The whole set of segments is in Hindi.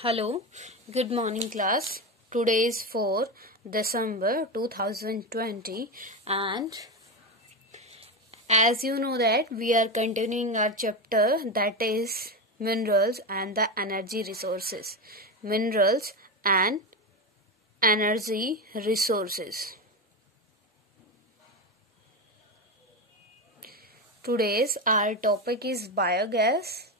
Hello, good morning class. Today is 4 December 2020 and as you know that we are continuing our chapter that is minerals and the energy resources. Minerals and energy resources. Today's our topic is biogas.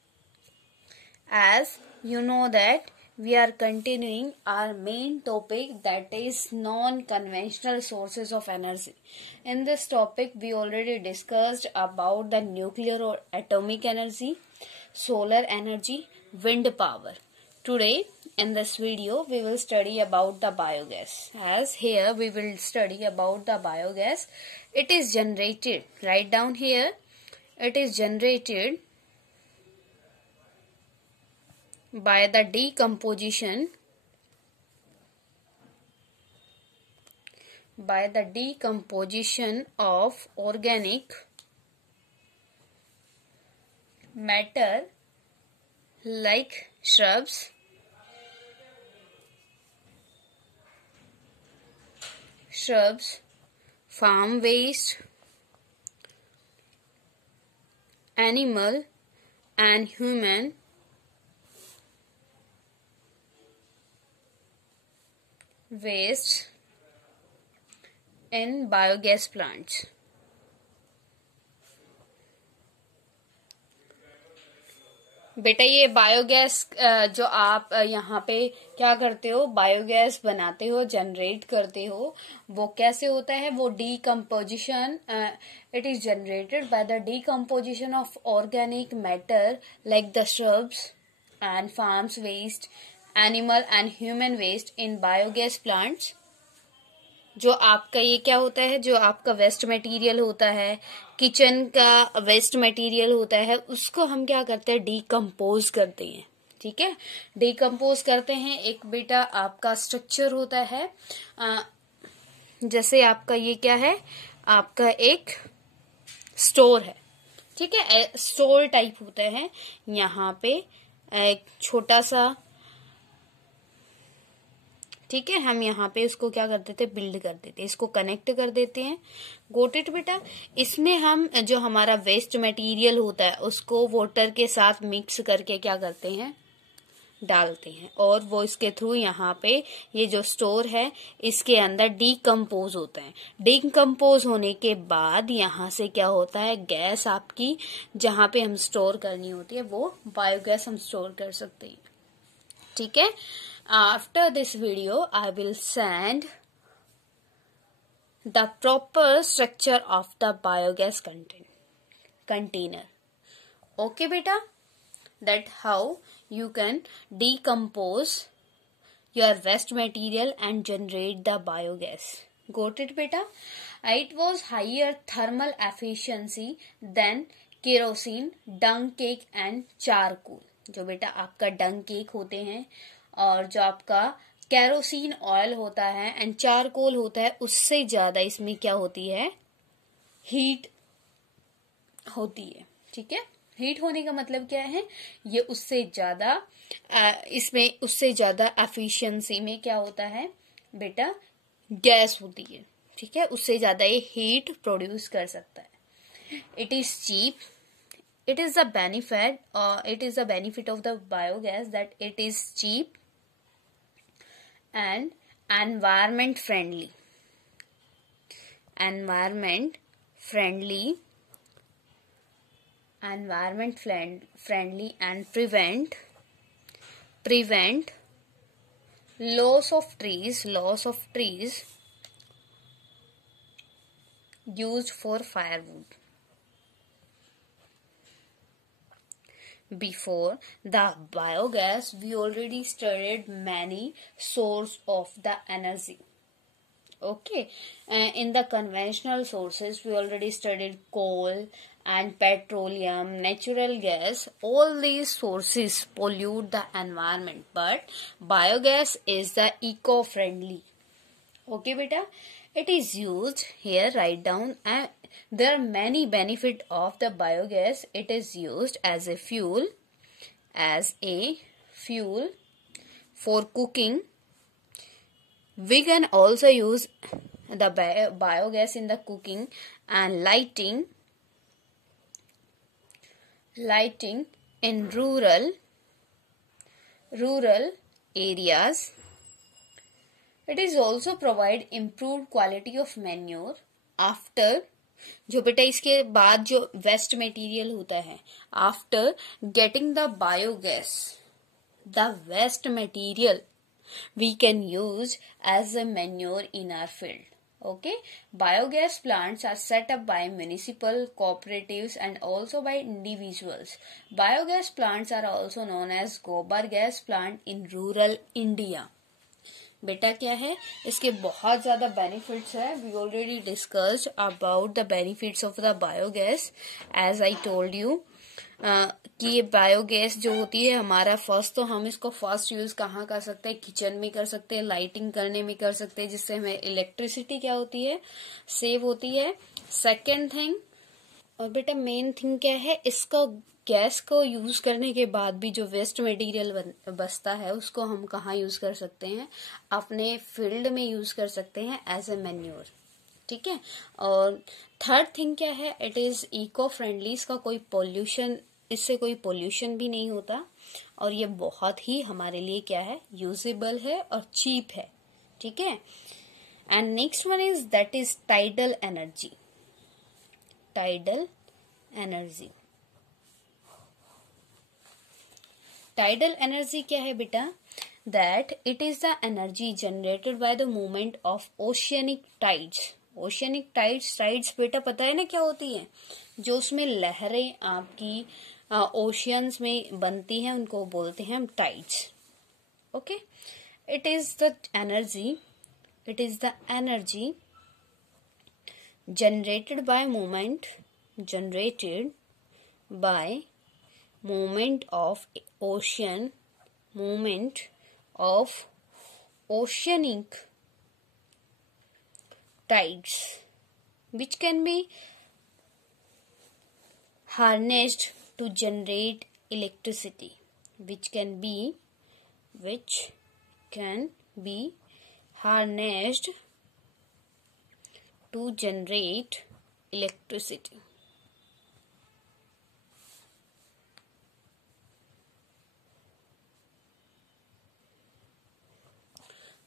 As you know that we are continuing our main topic that is non-conventional sources of energy. In this topic we already discussed about the nuclear or atomic energy, solar energy, wind power. Today in this video we will study about the biogas. As here we will study about the biogas. It is generated, write down here, it is generated by the decomposition of organic matter like shrubs, farm waste, animal and human waste in biogas plants. बेटा ये बायोगैस जो आप यहाँ पे क्या करते हो, बायोगैस बनाते हो, जनरेट करते हो, वो कैसे होता है? वो decomposition, it is generated by the decomposition of organic matter like the shrubs and farms waste, animal and human waste in biogas plants. जो आपका ये क्या होता है, जो आपका वेस्ट मटेरियल होता है, किचन का वेस्ट मटेरियल होता है, उसको हम क्या करते हैं, डीकम्पोज करते हैं. ठीक है, डीकम्पोज करते हैं. एक बेटा आपका स्ट्रक्चर होता है, जैसे आपका ये क्या है, आपका एक स्टोर है. ठीक है, स्टोर टाइप होता है. यहाँ पे एक छोटा सा, ठीक है, हम यहाँ पे इसको क्या कर देते, बिल्ड कर देते, इसको कनेक्ट कर देते हैं. गोट इट बेटा. इसमें हम जो हमारा वेस्ट मटेरियल होता है उसको वाटर के साथ मिक्स करके क्या करते हैं, डालते हैं, और वो इसके थ्रू यहाँ पे ये जो स्टोर है इसके अंदर डीकम्पोज होता है. डीकम्पोज होने के बाद यहाँ से क्या होता है, गैस आपकी जहाँ पे हम स्टोर करनी होती है वो बायोगैस हम स्टोर कर सकते हैं. ठीक है. After this video, I will send the proper structure of the biogas container. Okay, beta? That how you can decompose your waste material and generate the biogas. Got it, beta? It was higher thermal efficiency than kerosene, dung cake and charcoal. जो बेटा आपका डंग केक होते हैं और जो आपका कैरोसिन ऑयल होता है एंड चारकोल होता है, उससे ज्यादा इसमें क्या होती है, हीट होती है. ठीक है, हीट होने का मतलब क्या है, ये उससे ज्यादा इसमें उससे ज्यादा एफिशिएंसी में क्या होता है बेटा, गैस होती है. ठीक है, उससे ज्यादा ये हीट प्रोड्यूस कर सकता है. It is cheap. It is the benefit of the biogas that it is cheap and environment friendly and prevent loss of trees used for firewood. Before the biogas, we already studied many sources of the energy. Okay, in the conventional sources, we already studied coal and petroleum, natural gas. All these sources pollute the environment, but biogas is the eco-friendly. Okay, beta. It is used here, write down, and there are many benefits of the biogas. It is used as a fuel for cooking. We can also use the biogas in the cooking and lighting in rural areas. It is also provide improved quality of manure after, जो बेटा इसके बाद जो वेस्ट मटेरियल होता है, after getting the biogas, the waste material we can use as a manure in our field. Okay, biogas plants are set up by municipal cooperatives and also by individuals. Biogas plants are also known as gobar gas plant in rural India. बेटा क्या है, इसके बहुत ज्यादा बेनिफिट्स है. We already discussed about the benefits of the biogas. As I told you कि ये बायोगैस जो होती है हमारा, फर्स्ट तो हम इसको फर्स्ट यूज कहाँ कर सकते हैं, किचन में कर सकते हैं, लाइटिंग करने में कर सकते हैं, जिससे हमें इलेक्ट्रिसिटी क्या होती है, सेव होती है. सेकेंड थिंग, और बेटा मेन थिंग क्या है, इसका गैस को यूज करने के बाद भी जो वेस्ट मटेरियल बचता है उसको हम कहाँ यूज कर सकते हैं, अपने फील्ड में यूज कर सकते हैं एज ए मैन्योर. ठीक है. और थर्ड थिंग क्या है, इट इज इको फ्रेंडली. इसका कोई पोल्यूशन, इससे कोई पोल्यूशन भी नहीं होता, और ये बहुत ही हमारे लिए क्या है, यूजेबल है और चीप है. ठीक है. And next one is that is tidal energy. Tidal energy, tidal energy क्या है बेटा, that it is the energy generated by the movement of oceanic tides. Oceanic tides बेटा पता है ना क्या होती है, जो उसमें लहरें आपकी ओशियंस में बनती हैं, उनको बोलते हैं हम tides. Okay. It is the energy generated by movement of oceanic tides, which can be harnessed to generate electricity, which can be harnessed to generate electricity.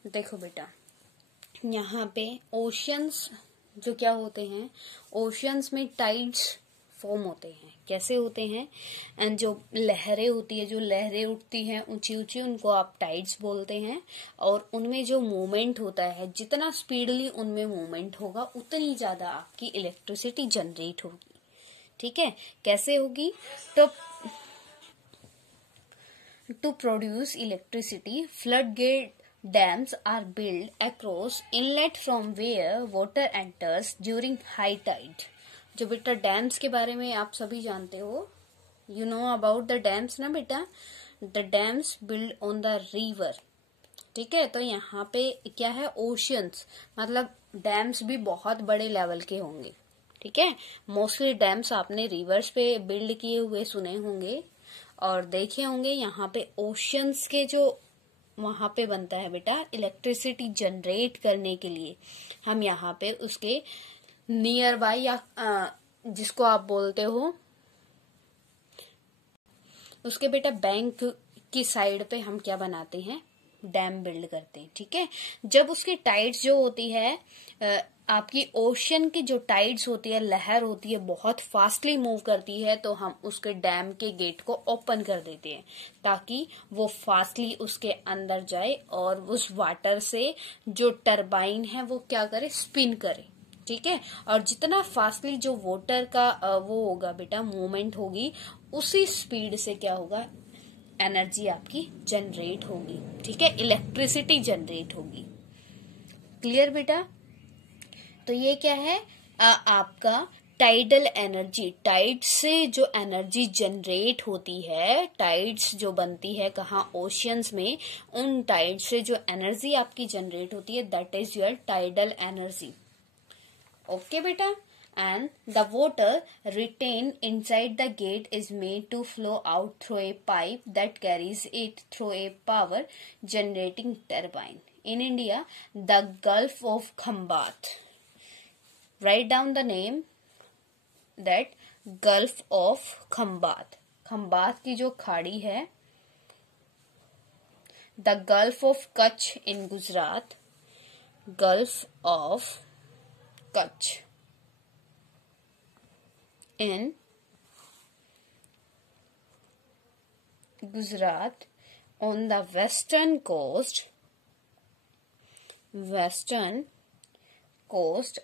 देखो बेटा, यहाँ पे ओशियंस जो क्या होते हैं, ओशियंस में टाइड्स फॉर्म होते हैं. कैसे होते हैं, एंड जो लहरें होती है, जो लहरें उठती हैं ऊंची ऊंची, उनको आप टाइड्स बोलते हैं. और उनमें जो मूवमेंट होता है, जितना स्पीडली उनमें मूवमेंट होगा उतनी ज्यादा आपकी इलेक्ट्रिसिटी जनरेट होगी. ठीक है. कैसे होगी, तो to produce electricity, flood gate dams are built across inlet from where water enters during high tide. जो बेटा डैम्स के बारे में आप सभी जानते हो, you know about the dams ना बेटा. The dams build on the river. ठीक है. तो यहाँ पे क्या है, ओशियंस, मतलब डैम्स भी बहुत बड़े लेवल के होंगे. ठीक है. मोस्टली डैम्स आपने रिवर्स पे बिल्ड किए हुए सुने होंगे और देखे होंगे. यहाँ पे ओशियंस के जो वहां पे बनता है बेटा, इलेक्ट्रिसिटी जनरेट करने के लिए हम यहाँ पे उसके नियर बाय, या जिसको आप बोलते हो उसके बेटा बैंक की साइड पे हम क्या बनाते हैं, डैम बिल्ड करते हैं. ठीक है. जब उसकी टाइड्स जो होती है, आपकी ओशन की जो टाइड्स होती है, लहर होती है, बहुत फास्टली मूव करती है, तो हम उसके डैम के गेट को ओपन कर देते हैं ताकि वो फास्टली उसके अंदर जाए और उस वाटर से जो टरबाइन है वो क्या करे, स्पिन करे. ठीक है. और जितना फास्टली जो वाटर का वो होगा बेटा, मूवमेंट होगी, उसी स्पीड से क्या होगा, एनर्जी आपकी जनरेट होगी. ठीक है. इलेक्ट्रिसिटी जनरेट होगी. क्लियर बेटा. तो ये क्या है, आपका टाइडल एनर्जी. टाइड से जो एनर्जी जनरेट होती है, टाइड्स जो बनती है कहाँ, ओशियंस में, उन टाइड से जो एनर्जी आपकी जनरेट होती है, that is your tidal energy. Okay बेटा. and the water retained inside the gate is made to flow out through a pipe that carries it through a power generating turbine. In India, the Gulf of Khambat. Write down the name, that Gulf of Khambat. Khambhat की जो खाड़ी है, the Gulf of Kutch in Gujarat, Gulf of Kutch in Gujarat on the western coast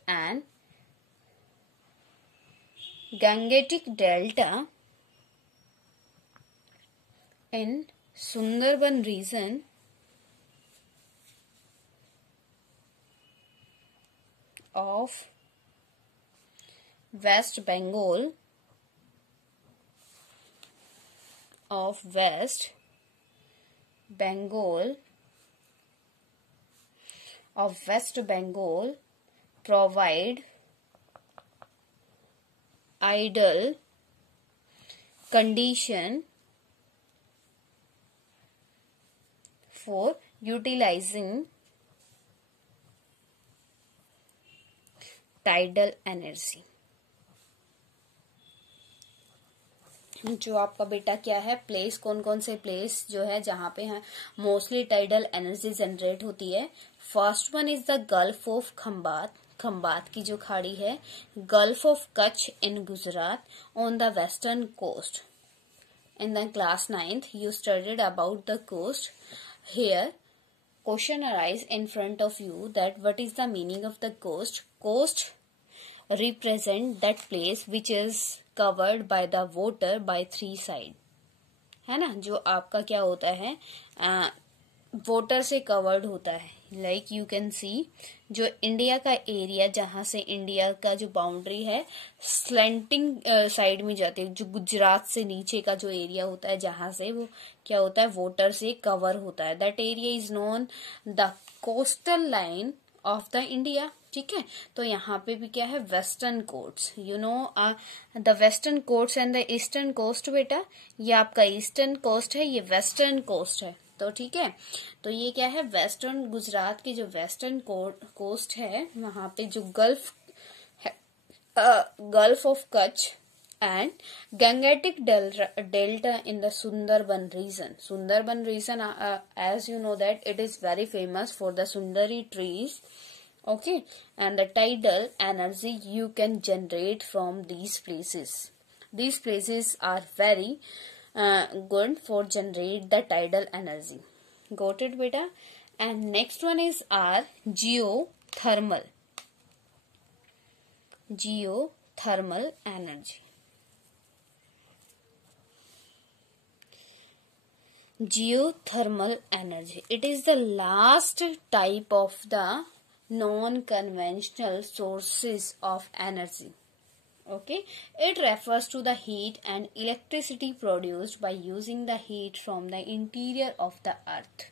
and Gangetic Delta in Sundarban region of West Bengal provide ideal condition for utilizing tidal energy. जो आपका बेटा क्या है, प्लेस, कौन कौन से प्लेस जो है जहां पे है मोस्टली टाइडल एनर्जी जनरेट होती है. First one is the gulf of Khambhat. Khambhat की जो खाड़ी है, gulf of Kutch in Gujarat on the western coast. In the class 9th, you studied about the coast. Here, question arise in front of you that what is the meaning of the coast? Coast represent that place which is covered by the water by three side. है ना, जो आपका क्या होता है, वाटर से कवर्ड होता है. लाइक यू कैन सी, जो इंडिया का एरिया, जहां से इंडिया का जो बाउंड्री है स्लैंटिंग साइड में जाती है, जो गुजरात से नीचे का जो एरिया होता है जहां से वो क्या होता है, वाटर से कवर होता है. That area is known the coastal line of the India. ठीक है, तो यहाँ पे भी क्या है, western coasts. You know the western coasts and the eastern coast. बेटा ये आपका ईस्टर्न कोस्ट है, ये वेस्टर्न कोस्ट है. तो ठीक है, तो ये क्या है, वेस्टर्न, गुजरात की जो वेस्टर्न कोस्ट है वहां पे जो गल्फ है, gulf of Kutch and gangetic delta in the Sundarban region. Sundarban region, as you know that it is very famous for the sundari trees. Okay, and the tidal energy you can generate from these places. These places are very good for generate the tidal energy. Got it, beta? And next one is our geothermal energy. Geothermal energy. It is the last type of the non-conventional sources of energy. Okay, it refers to the heat and electricity produced by using the heat from the interior of the earth.